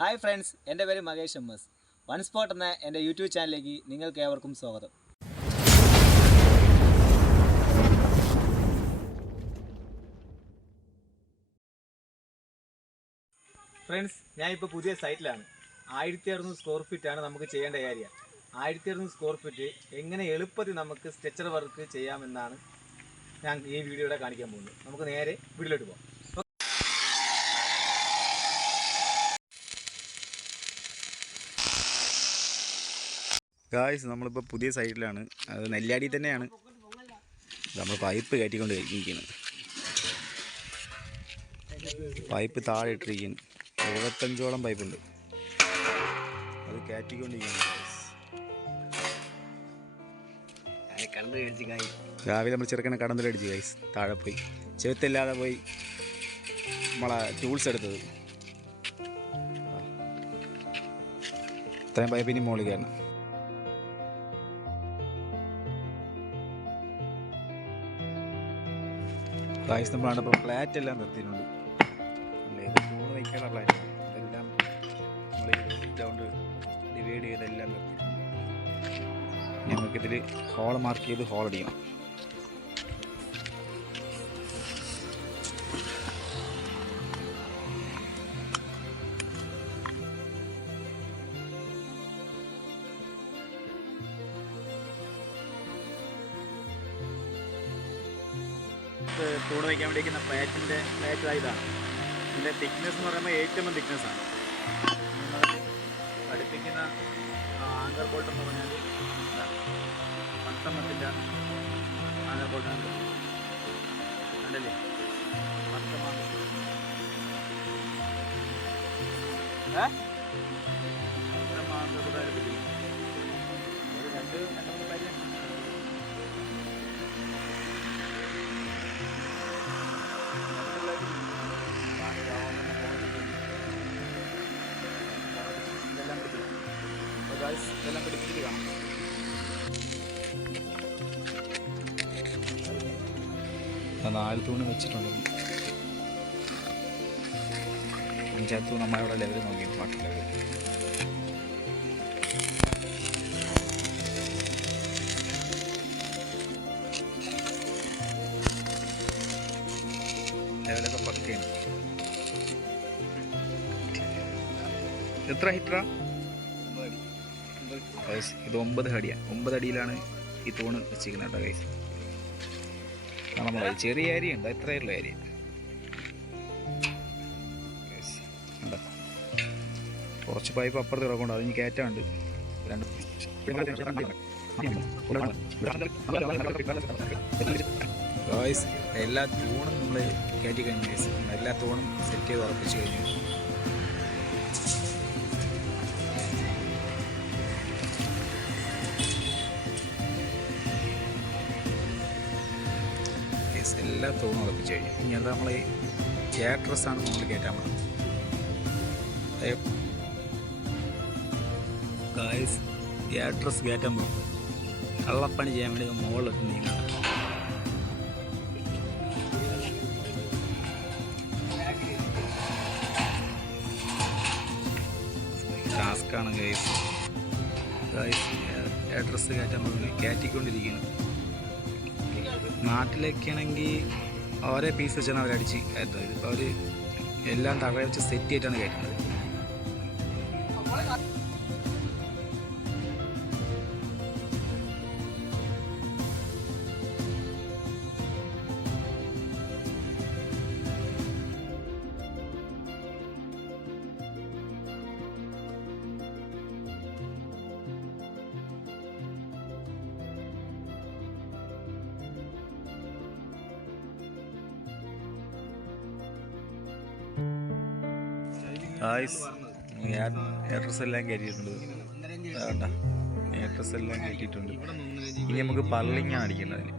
Hi friends, എൻ്റെ പേര് maheshms. One spot എന്ന എൻ്റെ യൂട്യൂബ് ചാനലിലേക്ക് നിങ്ങൾക്ക് ഏവർക്കും സ്വാഗതം. ഫ്രണ്ട്സ്, ഞാനിപ്പോൾ പുതിയ സൈറ്റിലാണ്. 1600 സ്ക്വയർ ഫീറ്റാണ് നമുക്ക് ചെയ്യേണ്ട ഏരിയ. 1600 സ്ക്വയർ ഫീറ്റ് എങ്ങനെ എളുപ്പത്തിൽ നമുക്ക് സ്ട്രക്ചർ വർക്ക് ചെയ്യാമെന്നാണ് ഞാൻ ഈ വീഡിയോയുടെ കാണിക്കാൻ പോകുന്നത്. നമുക്ക് നേരെ വീട്ടിലോട്ട് പോകാം. ഗായ്സ്, നമ്മളിപ്പോൾ പുതിയ സൈറ്റിലാണ്. അത് നെല്ലാടി തന്നെയാണ്. നമ്മൾ പൈപ്പ് കയറ്റിക്കൊണ്ട് ഇരിക്കുന്നത്. പൈപ്പ് താഴെ ഇട്ടിരിക്കുന്നു. 75ഓളം പൈപ്പുണ്ട്. അത് കയറ്റിക്കൊണ്ടിരിക്കുന്നു. രാവിലെ നമ്മൾ ചെറുക്കനെ കടന്നിലടിച്ച് ഗൈസ്. താഴെ പോയി ചെറുത്തില്ലാതെ പോയി നമ്മളെ ടൂൾസ് എടുത്തത്. ഇത്രയും പൈപ്പിന് മുകളിൽ കയറണം. ഗായ്സ്, നമ്മളാണ് ഇപ്പോൾ ഫ്ലാറ്റ് എല്ലാം നിർത്തിയിട്ടുണ്ട്. തൂണ് വയ്ക്കാനുള്ള ഫ്ലാറ്റ് അതെല്ലാം നമ്മൾ ഗ്രൗണ്ട് ഡിവൈഡ് ചെയ്തെല്ലാം നിർത്തിയിട്ടുണ്ട്. നമുക്കിതിൽ ഹോൾ മാർക്ക് ചെയ്ത് ഹോൾ അടിക്കണം. തൂണ് വയ്ക്കാൻ വേണ്ടിയിരിക്കുന്ന ഫ്ലാറ്റ് ഇതാണ്. ഇതിൻ്റെ തിക്നെസ് എന്ന് പറയുമ്പോൾ 8mm തിക്നെസ്സാണ്. പഠിപ്പിക്കുന്ന ആങ്കർ ബോൾട്ട് എന്ന് പറഞ്ഞാൽ 10mm ആങ്കർ ബോൾട്ടാണ്. കണ്ടല്ലേ, 10mm കൂടെ എടുപ്പിക്കും. ഒരു രണ്ട് മൂന്ന് കാര്യം ഇതെല്ലാം പിടിപ്പിച്ചിട്ട് കാണാം. നാല് തൂണ് വെച്ചിട്ടുണ്ട്. 5 തൂണ് നമ്മളവിടെ ലെവൽ നോക്കി, പാട്ട് ലെവൽ. ലെവലൊക്കെ പക്കയാണ്. എത്ര ഹൈറ്ററാ? ഇത് 9 അടിയാണ്. 9 അടിയിലാണ് ഈ തൂണ് വെച്ചിരിക്കുന്നത് കേട്ടോ ഗൈസ്. നമ്മൾ ചെറിയ ഏരിയ ഉണ്ട്, എത്രയുള്ള ഏരിയ. കുറച്ച് പൈപ്പ് അപ്പുറത്ത് കിടക്കുന്നുണ്ട്, അതിന് കയറ്റാണ്ട്. ഗൈസ്, എല്ലാ തൂണും നമ്മൾ കയറ്റി കഴിഞ്ഞു ഗൈസ്. എല്ലാ തൂണും സെറ്റ് ചെയ്ത് ഉറപ്പിച്ച് കഴിഞ്ഞു. എല്ലാ തൂണും ഉറപ്പിച്ച് കഴിഞ്ഞു. ഇനി അത് നമ്മൾ ക്യാട്രസ്സാണ് നമ്മൾ കയറ്റാൻ പോകുന്നത്. ഗായ്സ്, ക്യാട്രസ് കയറ്റാൻ പോകും. കള്ളപ്പണി ചെയ്യാൻ വേണ്ടി മുകളിലിട്ട് നീങ്ങണം. ടാസ്ക്കാണ് ഗായ്സ്. ക്യാട്രസ് കയറ്റാൻ പോകുന്നത് കയറ്റിക്കൊണ്ടിരിക്കുന്നു. നാട്ടിലേക്കാണെങ്കിൽ ഓരോ പീസ് വെച്ചാണ് അവരടിച്ച് കയറ്റുന്നത്. ഇതിപ്പോൾ അവർ എല്ലാം തറ വെച്ച് സെറ്റ് ചെയ്തിട്ടാണ് കയറ്റുന്നത്. ഏഡ്രസ് എല്ലാം കയറ്റിയിട്ടുണ്ട്. ഏഡ്രസ് എല്ലാം കയറ്റിയിട്ടുണ്ട്. ഇനി നമുക്ക് പള്ളിങ്ങാണ് അടിക്കേണ്ടത്.